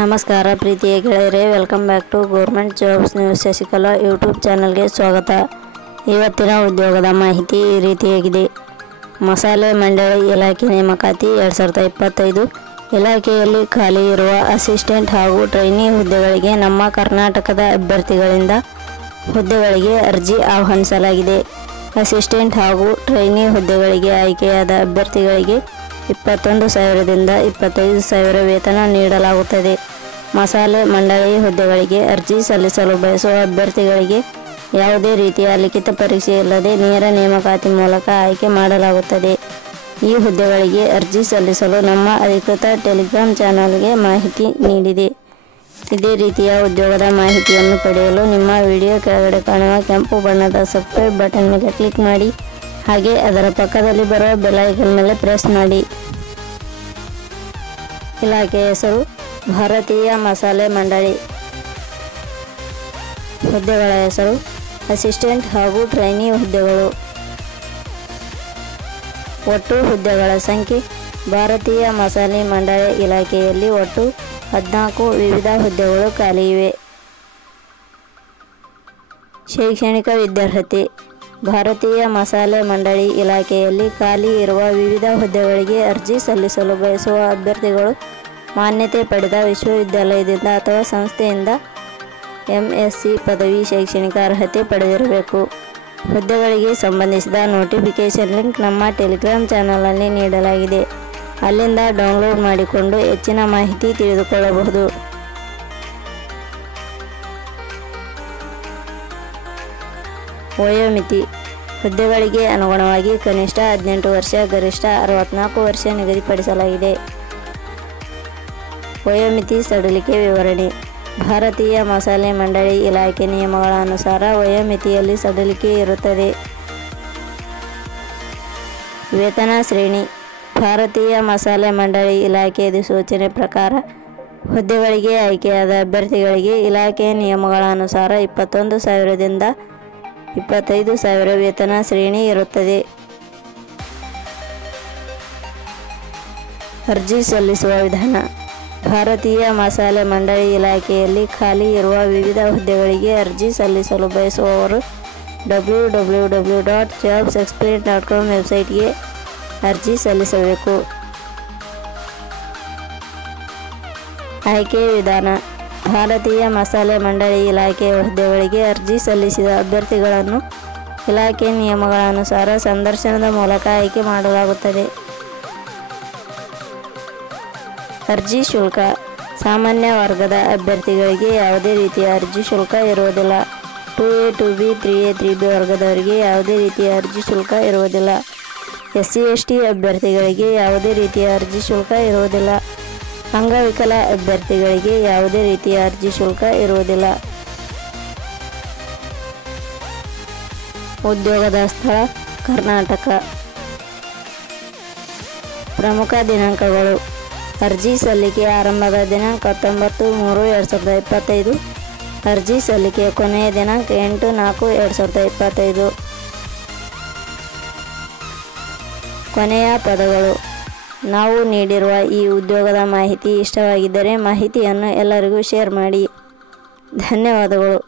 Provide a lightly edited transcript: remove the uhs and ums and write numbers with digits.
ನಮಸ್ಕಾರ ಪ್ರೀತಿಯ ಗೆಳೆಯರೇ, welcome back to government jobs news Shashikala YouTube ಚಾನಲ್ಗೆ ಸ್ವಾಗತ. ಇವತ್ತಿನ ಉದ್ಯೋಗದ ಮಾಹಿತಿ ಈ ರೀತಿಯಾಗಿದೆ. ಮಸಾಲೆ ಮಂಡಳಿ ಇಲಾಖೆ ನೇಮಕಾತಿ 2025 ಇಲಾಖೆಯಲ್ಲಿ ಖಾಲಿ ಇರುವ ಅಸಿಸ್ಟೆಂಟ್ ಹಾಗೂ ಟ್ರೈನಿ ಹುದ್ದೆಗಳಿಗೆ ನಮ್ಮ ಕರ್ನಾಟಕದ ಅಭ್ಯರ್ಥಿಗಳಿಂದ ಹುದ್ದೆಗಳಿಗೆ ಅರ್ಜಿ ಆಹ್ವಾನಿಸಲಾಗಿದೆ. ಅಸಿಸ್ಟೆಂಟ್ ಹಾಗೂ ಟ್ರೈನಿ ಹುದ್ದೆಗಳಿಗೆ ಆಯ್ಕೆಯಾದ ಅಭ್ಯರ್ಥಿಗಳಿಗೆ 21,000ದಿಂದ 25,000 ವೇತನ ನೀಡಲಾಗುತ್ತದೆ. ಮಸಾಲೆ ಮಂಡಳಿ ಹುದ್ದೆಗಳಿಗೆ ಅರ್ಜಿ ಸಲ್ಲಿಸಲು ಬಯಸುವ ಅಭ್ಯರ್ಥಿಗಳಿಗೆ ಯಾವುದೇ ರೀತಿಯ ಲಿಖಿತ ಪರೀಕ್ಷೆ ಇಲ್ಲದೆ ನೇರ ನೇಮಕಾತಿ ಮೂಲಕ ಆಯ್ಕೆ ಮಾಡಲಾಗುತ್ತದೆ. ಈ ಹುದ್ದೆಗಳಿಗೆ ಅರ್ಜಿ ಸಲ್ಲಿಸಲು ನಮ್ಮ ಅಧಿಕೃತ ಟೆಲಿಗ್ರಾಮ್ ಚಾನಲ್ಗೆ ಮಾಹಿತಿ ನೀಡಿದೆ. ಇದೇ ರೀತಿಯ ಉದ್ಯೋಗದ ಮಾಹಿತಿಯನ್ನು ಪಡೆಯಲು ನಿಮ್ಮ ವಿಡಿಯೋ ಕೆಳಗಡೆ ಕಾಣುವ ಕೆಂಪು ಬಣ್ಣದ ಸಬ್ಸ್ಕ್ರೈಬ್ ಬಟನ್ ಮೇಲೆ ಕ್ಲಿಕ್ ಮಾಡಿ, ಹಾಗೆ ಅದರ ಪಕ್ಕದಲ್ಲಿ ಬರುವ ಬೆಲ್ ಐಕಾನ್ ಮೇಲೆ ಪ್ರೆಸ್ ಮಾಡಿ. ಇಲಾಖೆಯ ಹೆಸರು ಭಾರತೀಯ ಮಸಾಲೆ ಮಂಡಳಿ. ಹುದ್ದೆಗಳ ಹೆಸರು ಅಸಿಸ್ಟೆಂಟ್ ಹಾಗೂ ಟ್ರೈನಿ ಹುದ್ದೆಗಳು. ಒಟ್ಟು ಹುದ್ದೆಗಳ ಸಂಖ್ಯೆ ಭಾರತೀಯ ಮಸಾಲೆ ಮಂಡಳಿ ಇಲಾಖೆಯಲ್ಲಿ ಒಟ್ಟು 14 ವಿವಿಧ ಹುದ್ದೆಗಳು ಖಾಲಿ ಇವೆ. ಶೈಕ್ಷಣಿಕ ವಿದ್ಯಾರ್ಹತೆ ಭಾರತೀಯ ಮಸಾಲೆ ಮಂಡಳಿ ಇಲಾಖೆಯಲ್ಲಿ ಖಾಲಿ ಇರುವ ವಿವಿಧ ಹುದ್ದೆಗಳಿಗೆ ಅರ್ಜಿ ಸಲ್ಲಿಸಲು ಬಯಸುವ ಅಭ್ಯರ್ಥಿಗಳು ಮಾನ್ಯತೆ ಪಡೆದ ವಿಶ್ವವಿದ್ಯಾಲಯದಿಂದ ಅಥವಾ ಸಂಸ್ಥೆಯಿಂದ MSc ಪದವಿ ಶೈಕ್ಷಣಿಕ ಅರ್ಹತೆ ಪಡೆದಿರಬೇಕು. ಹುದ್ದೆಗಳಿಗೆ ಸಂಬಂಧಿಸಿದ ನೋಟಿಫಿಕೇಷನ್ ಲಿಂಕ್ ನಮ್ಮ ಟೆಲಿಗ್ರಾಮ್ ಚಾನಲಲ್ಲಿ ನೀಡಲಾಗಿದೆ. ಅಲ್ಲಿಂದ ಡೌನ್ಲೋಡ್ ಮಾಡಿಕೊಂಡು ಹೆಚ್ಚಿನ ಮಾಹಿತಿ ತಿಳಿದುಕೊಳ್ಳಬಹುದು. ವಯೋಮಿತಿ ಹುದ್ದೆಗಳಿಗೆ ಅನುಗುಣವಾಗಿ ಕನಿಷ್ಠ 18 ವರ್ಷ, ಗರಿಷ್ಠ 64 ವರ್ಷ ನಿಗದಿಪಡಿಸಲಾಗಿದೆ. ವಯೋಮಿತಿ ಸಡಿಲಿಕೆ ವಿವರಣೆ ಭಾರತೀಯ ಮಸಾಲೆ ಮಂಡಳಿ ಇಲಾಖೆ ನಿಯಮಗಳ ಅನುಸಾರ ವಯೋಮಿತಿಯಲ್ಲಿ ಸಡಿಲಿಕೆ ಇರುತ್ತದೆ. ವೇತನ ಶ್ರೇಣಿ ಭಾರತೀಯ ಮಸಾಲೆ ಮಂಡಳಿ ಇಲಾಖೆ ಅಧಿಸೂಚನೆ ಪ್ರಕಾರ ಹುದ್ದೆಗಳಿಗೆ ಆಯ್ಕೆಯಾದ ಅಭ್ಯರ್ಥಿಗಳಿಗೆ ಇಲಾಖೆಯ ನಿಯಮಗಳ ಅನುಸಾರ 21,000ದಿಂದ 25,000 ವೇತನ ಶ್ರೇಣಿ ಇರುತ್ತದೆ. ಅರ್ಜಿ ಸಲ್ಲಿಸುವ ವಿಧಾನ ಭಾರತೀಯ ಮಸಾಲೆ ಮಂಡಳಿ ಇಲಾಖೆಯಲ್ಲಿ ಖಾಲಿ ಇರುವ ವಿವಿಧ ಹುದ್ದೆಗಳಿಗೆ ಅರ್ಜಿ ಸಲ್ಲಿಸಲು ಬಯಸುವವರು www.jobsexplain.com ವೆಬ್ಸೈಟ್ಗೆ ಅರ್ಜಿ ಸಲ್ಲಿಸಬೇಕು. ಆಯ್ಕೆ ವಿಧಾನ ಭಾರತೀಯ ಮಸಾಲೆ ಮಂಡಳಿ ಇಲಾಖೆಯ ಹುದ್ದೆಗಳಿಗೆ ಅರ್ಜಿ ಸಲ್ಲಿಸಿದ ಅಭ್ಯರ್ಥಿಗಳನ್ನು ಇಲಾಖೆ ನಿಯಮಗಳ ಅನುಸಾರ ಸಂದರ್ಶನದ ಮೂಲಕ ಆಯ್ಕೆ ಮಾಡಲಾಗುತ್ತದೆ. ಅರ್ಜಿ ಶುಲ್ಕ ಸಾಮಾನ್ಯ ವರ್ಗದ ಅಭ್ಯರ್ಥಿಗಳಿಗೆ ಯಾವುದೇ ರೀತಿಯ ಅರ್ಜಿ ಶುಲ್ಕ ಇರುವುದಿಲ್ಲ. 2A 2B 3A 3B ವರ್ಗದವರಿಗೆ ಯಾವುದೇ ರೀತಿಯ ಅರ್ಜಿ ಶುಲ್ಕ ಇರುವುದಿಲ್ಲ. SC ST ಅಭ್ಯರ್ಥಿಗಳಿಗೆ ಯಾವುದೇ ರೀತಿಯ ಅರ್ಜಿ ಶುಲ್ಕ ಇರುವುದಿಲ್ಲ. ಅಂಗವಿಕಲ ಅಭ್ಯರ್ಥಿಗಳಿಗೆ ಯಾವುದೇ ರೀತಿಯ ಅರ್ಜಿ ಶುಲ್ಕ ಇರುವುದಿಲ್ಲ. ಉದ್ಯೋಗದ ಸ್ಥಳ ಕರ್ನಾಟಕ. ಪ್ರಮುಖ ದಿನಾಂಕಗಳು ಅರ್ಜಿ ಸಲ್ಲಿಕೆ ಆರಂಭದ ದಿನಾಂಕ 19/3/2025. ಅರ್ಜಿ ಸಲ್ಲಿಕೆ ಕೊನೆಯ ದಿನಾಂಕ 8/4/2025. ಕೊನೆಯ ಪದಗಳು ನಾವು ನೀಡಿರುವ ಈ ಉದ್ಯೋಗದ ಮಾಹಿತಿ ಇಷ್ಟವಾಗಿದ್ದರೆ ಮಾಹಿತಿಯನ್ನು ಎಲ್ಲರಿಗೂ ಶೇರ್ ಮಾಡಿ. ಧನ್ಯವಾದಗಳು.